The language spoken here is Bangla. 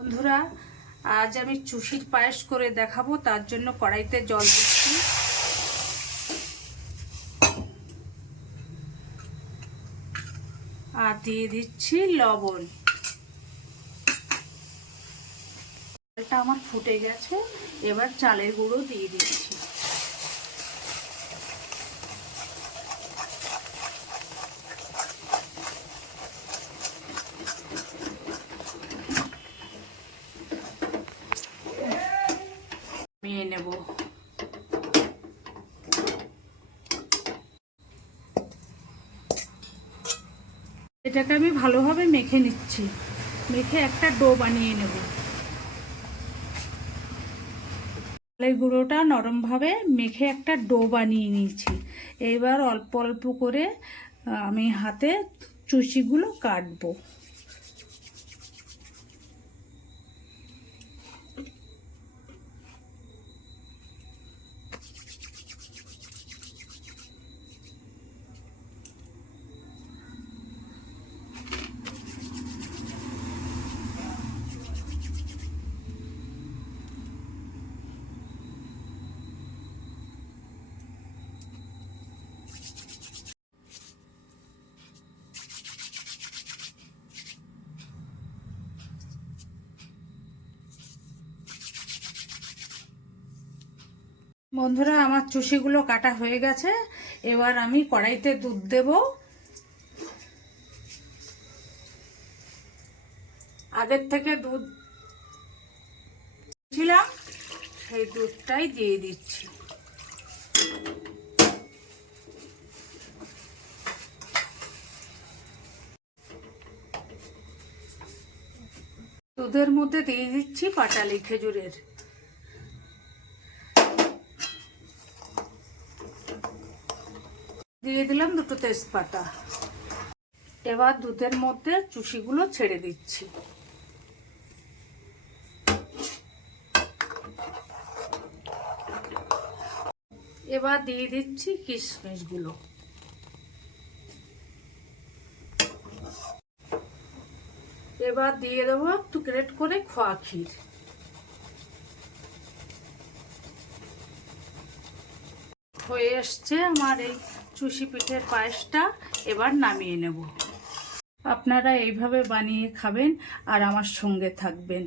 বন্ধুরা, আজ আমি চুষির পায়েস করে দেখাবো। তার জন্য কড়াইতে জল দিচ্ছি। আর দিয়ে দিচ্ছি লবণ। চালটা আমার ফুটে গেছে, এবার চালের গুঁড়ো দিয়ে দিচ্ছি। নিয়ে নেব। এটাকে আমি ভালোভাবে মেখে নিচ্ছি। মেখে একটা ডো বানিয়ে নেব। চালের গুঁড়োটা নরমভাবে মেখে একটা ডো বানিয়ে নিয়েছি। এবার অল্প অল্প করে আমি হাতে চুষিগুলো কাটবো। বন্ধুরা, আমার চুষিগুলো কাটা হয়ে গেছে। এবার আমি কড়াইতে দুধ দেব। আগের থেকে দুধ ছিলাম, সেই দুধটাই দিয়ে দিচ্ছি। দুধের মধ্যে দিয়ে দিচ্ছি পাটালি খেজুরের। দিয়ে দিলাম দুটো তেজপাতা। এবার দুধের মধ্যে চুষিগুলো ছেড়ে দিচ্ছি। এবার দিয়ে দিচ্ছি কিশমিশগুলো। এবার দিয়ে দেবো একটু গ্রেট করে খোয়া ক্ষীর। হয়ে এসছে আমার এই চুষি পিঠের পায়েসটা। এবার নামিয়ে নেব। আপনারা এইভাবে বানিয়ে খাবেন আর আমার সঙ্গে থাকবেন।